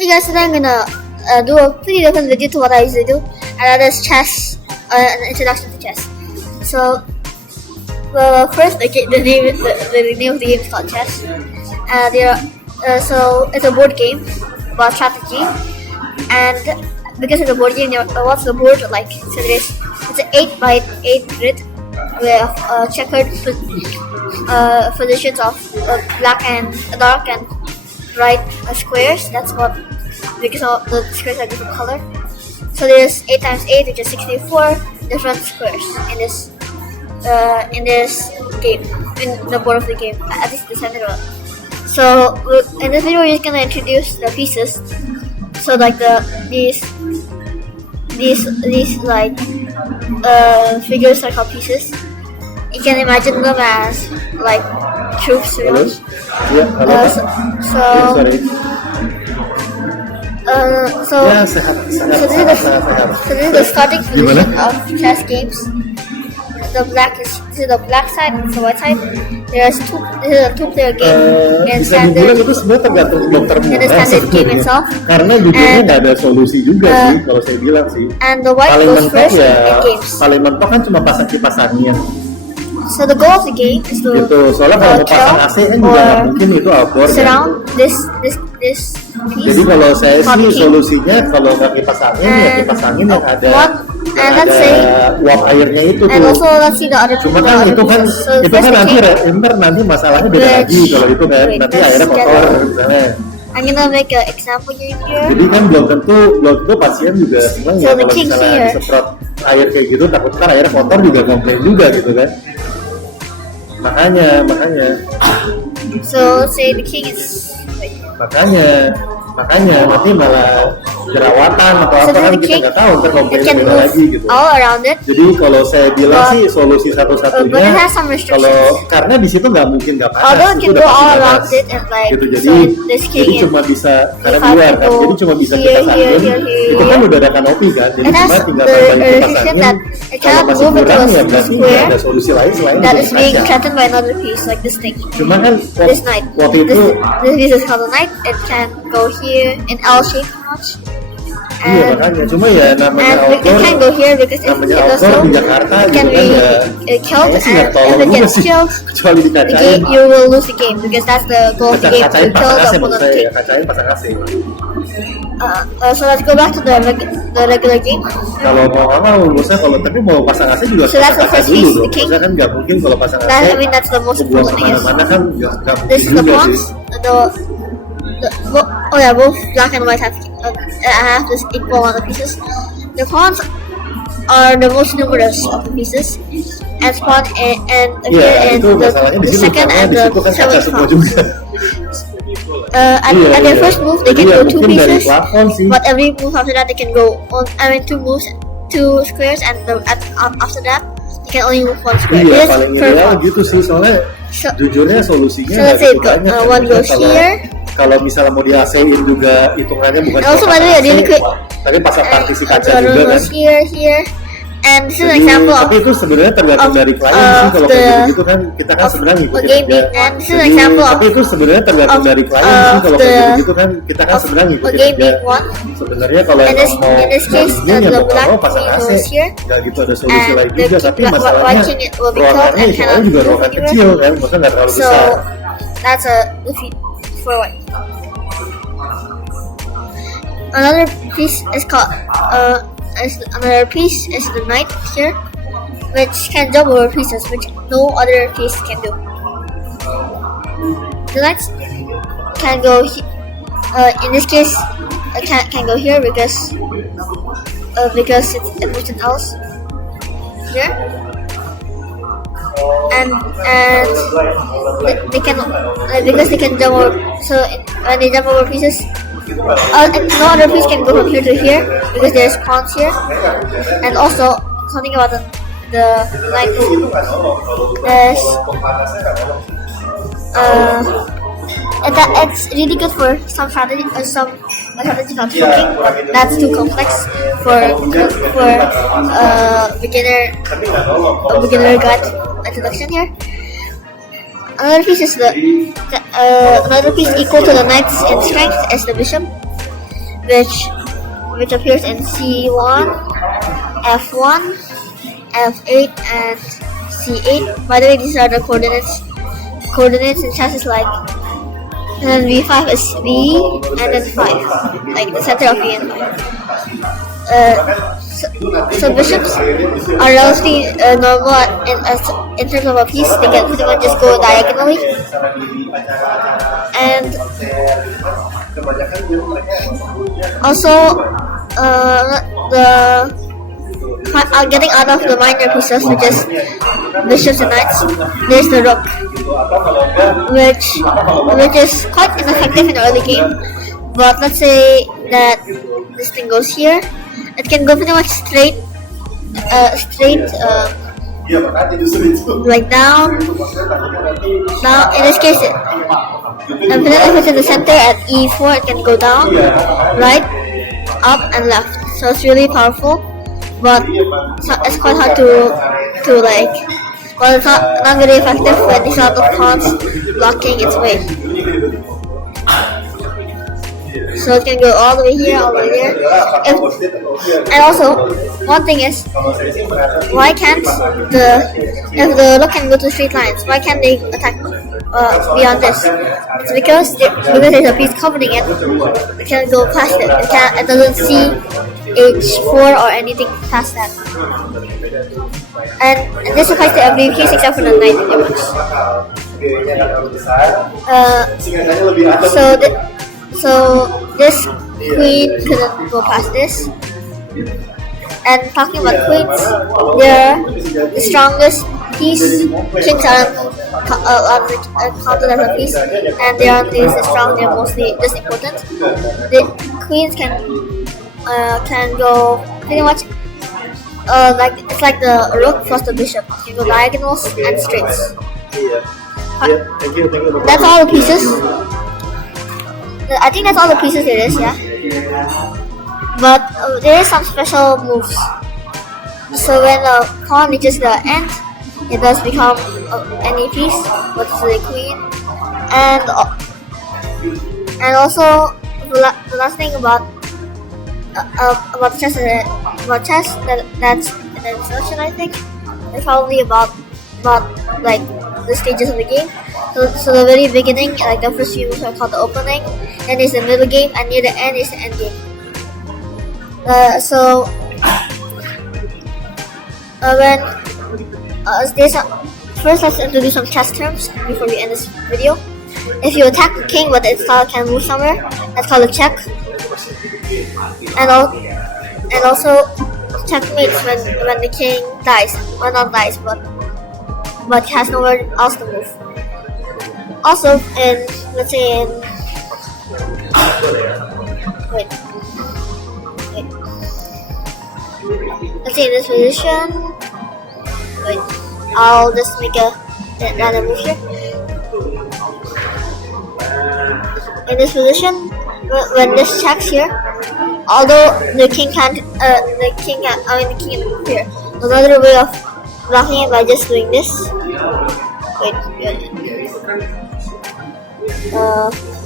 Hey guys, today I'm gonna do a pretty different video to what I usually do, and that is chess, an introduction to chess. So, first the name of the game is called chess. So it's a board game about strategy, and because it's a board game, what's the board like? So it's an 8x8 grid with checkered positions of black and dark and bright squares. That's what, because all the squares are different color. So there's 8 times 8, which is 64 different squares in this game, in the board of the game, at least the center one. So in this video, we're just gonna introduce the pieces. So like these like figures are called pieces. You can imagine them as like troops, you know? So this is the starting position of chess games. This is the black side and the white side. This is a two-player game in standard. Itu sebenarnya tergantung dokter In the standard game itself. Karena jujurnya nggak ada solusi juga sih kalau saya bilang sih. And the white goes first in games. Paling mentok kan cuma pasang kipasangnya. So the goal of the game is to soalnya kalau mau pasang AC kan juga nggak mungkin itu outdoor. Surround this piece. Jadi kalau saya sih solusinya kalau nggak kipasangin ya kipasangin yang ada uap airnya itu tuh. And also let's see the other. Cuma kan itu kan nanti masalahnya beda lagi kalau itu kan nanti airnya kotor misalnya. I'm gonna make an example here. Jadi kan belum tentu pasien juga senang ya kalau misalnya disemprot air kayak gitu, takut kan airnya kotor juga komplain juga gitu kan. Makanya. So say the king is. Makanya nanti malah jerawatan atau apa kan kita nggak tahu ntar komplainnya beda lagi gitu. All around it. Jadi kalau saya bilang sih solusi satu-satunya kalau karena di situ nggak mungkin nggak panas itu udah panas gitu. Jadi cuma bisa karena luar kan, jadi cuma bisa kita sangin itu kan udah ada kanopi kan, jadi cuma tinggal tambahin kipasangin. Kalau masih kurang ya berarti nggak ada solusi lain selain that is being threatened by another piece like this thing. Cuma kan waktu itu this piece is called a knight. It can go here in L shape much. Iya makanya, cuma ya namanya outdoor. It can go here because namanya outdoor di Jakarta it can be killed, and if it gets killed, kecuali dikacain, you will lose the game because that's the goal of the game, to kill the opponent king. Kacain pasang AC. So let's go back to the regular game. Kalau tapi mau pasang AC juga that's the first piece, the king. Kan nggak mungkin kalau pasang AC. I mean that's the most important thing. Mana kan nggak mungkin. This is the pawns. Both black and white have this equal amount of pieces. The pawns are the most numerous of the pieces, and spawn and appear in the second and the seventh pawn. At their first move, they can go 2 pieces, but every move after that they can go on. 2 squares, and after that they can only move 1 square. Iya, paling ideal gitu sih, soalnya jujurnya solusinya let's say one goes here. Kalau misalnya mau di AC-in juga hitungannya bukan also by the way, really quick. Tapi pasang partisi kaca juga kan. Here. And this is an example of. Tapi itu sebenarnya tergantung dari klien sih kalau kayak gitu kan kita kan sebenarnya ngikutin aja. And this is an example of. Tapi itu sebenarnya tergantung dari klien sih kalau kayak gitu kan kita kan sebenarnya ngikutin aja. Sebenarnya kalau mau in this case the black pasang AC nggak gitu ada solusi lain juga, tapi masalahnya ruangannya soalnya juga ruangan kecil kan, maksudnya nggak terlalu besar. So that's a defeat for white. Another piece is the knight here, which can jump over pieces, which no other piece can do. The knights can go in this case can go here because it's written else here, and they can because they can jump over. So when they jump over pieces. And no other piece can go from here to here because there's pawns here, and also something about the knight it's really good for some strategy strategical thinking, but that's too complex for beginner guide introduction here. Another piece equal to the knights in strength is the bishop. which appears in C1, F1, F8, and C8. By the way, these are the coordinates. Coordinates in chess is like, and then V5 is V, and then 5, like the center of V and 5. So bishops are relatively normal in terms of a piece. They can pretty much just go diagonally. And also, getting out of the minor pieces, which is bishops and knights, there's the rook, which is quite ineffective in the early game. But let's say that this thing goes here, it can go pretty much straight, like down. Now in this case, and then if it's in the center at E4, it can go down, right, up, and left. So it's really powerful, but it's quite hard to like. Well, it's not very effective when there's a lot of pawns blocking its way. So it can go all the way here, all the way there. And also, one thing is, why can't if the rook can go to straight lines, why can't they attack beyond this? It's because there's a piece covering it. It can't go past it. It doesn't see H4 or anything past that. And this applies to every piece except for the knight. So this queen couldn't go past this. And talking about queens, they're the strongest piece. Kings aren't counted as a piece, and they aren't used as strong. They're mostly just important. The queens can go pretty much like it's like the rook plus the bishop. You can go diagonals and straights. That's all the pieces. I think that's all the pieces there is, yeah. But there is some special moves. So when the pawn reaches the end, it does become any piece, which is the queen. And also the last thing about chess that's an introduction, I think. It's probably about like the stages of the game. So the very beginning, like the first few moves are called the opening, then is the middle game, and near the end is the end game. First let's introduce some chess terms before we end this video. If you attack the king but its file can move somewhere, that's called a check. And also checkmates when the king dies, or not dies, but has nowhere else to move. Also, let's say in this position. I'll just make a random move here. In this position, when this checks here, although the king can't move here. Another way of blocking it by just doing this.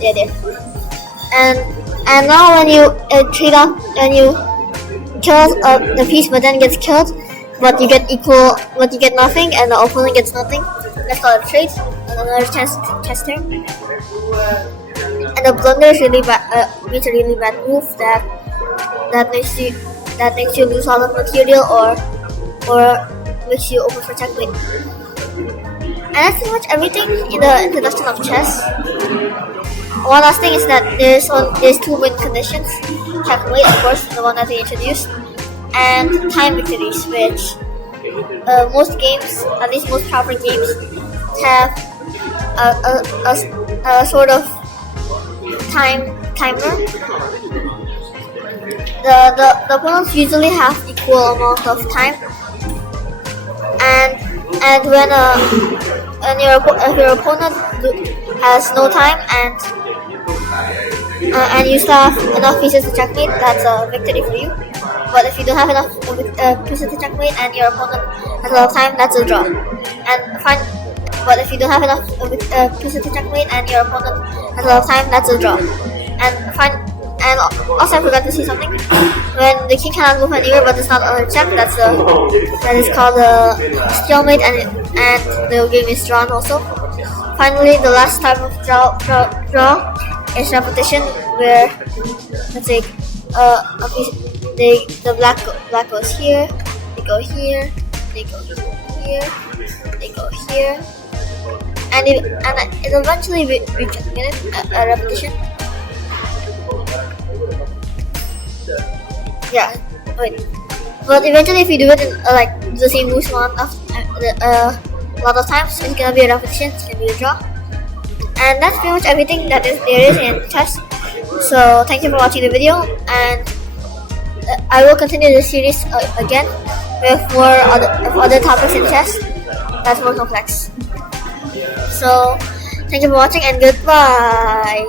There. And now when you trade off, when you kill the piece but then gets killed, but you get nothing, and the opponent gets nothing. That's called a trade. Another chess turn. And the blunder is really bad. Means a really bad move that makes you lose all of material or makes you open for checkmate. And that's pretty much everything in the introduction of chess. One last thing is that there's two win conditions: checkmate, of course, the one that they introduced, and time victories, which most games, at least most proper games, have a sort of timer. The opponents usually have equal amount of time, and if your opponent has no time and you still have enough pieces to checkmate, that's a victory for you. But if you don't have enough pieces to checkmate and your opponent has a lot of time, that's a draw. But if you don't have enough pieces to checkmate and your opponent has a lot of time, that's a draw. And Also, I forgot to say something. When the king cannot move anywhere, but it's not on a check, that is called a stalemate, and the game is drawn also. Finally, the last type of draw is repetition, where let's say the black goes here, they go here, they go here, they go here, and it eventually reach a repetition. Yeah, wait. But eventually, if you do it in like the same moves a lot of times, it's gonna be a repetition. It's gonna be a draw. And that's pretty much everything that there is in chess. So thank you for watching the video, and I will continue this series again with more other topics in chess that's more complex. So thank you for watching, and goodbye.